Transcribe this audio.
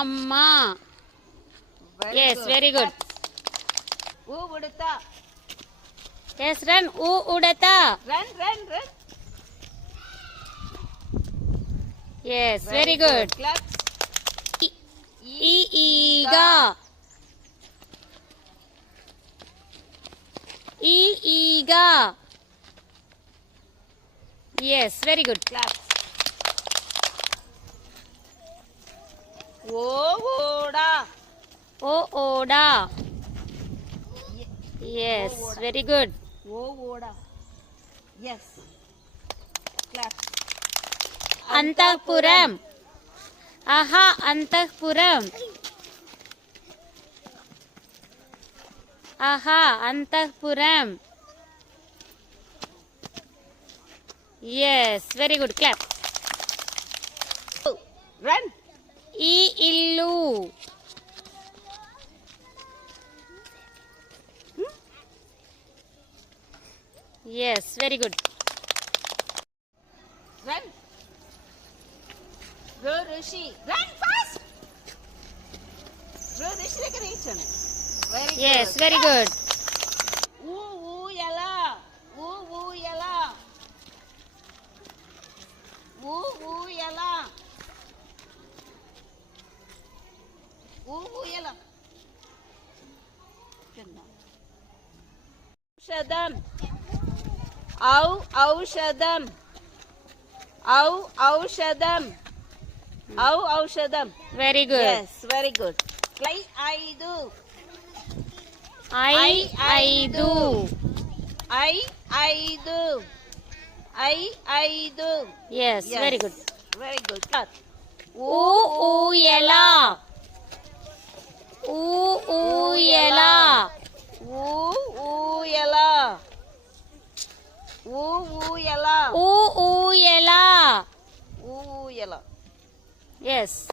amma. Yes, very good. U udata. Yes, run. U udata. Run. Yes, very good. Clap. Eega. Eega. Yes, very good. Clap. Oda. Oda. Yes, very good. Oda. Yes. Clap. Antapuram. Aha, Antapuram. Aha, Antapuram. Yes, very good. Clap. Run. Illu. Yes, very good. Run. Rishi. Run fast. Rishi దగ్గర నిల్చోండి. Very good. Yes, very good. ఊయల. ఊయల. ఊయల. ఊయల. ఔషధం. ఔషధం. ఔషధం. ఔషధం. Very good. Yes, very good. Play ఐదు. ఐదు. ఐదు. Yes, very good. Very good. ఊయల. ఊయల. ఊయల. ఊయల. ఊయల. ఊయల. Yes.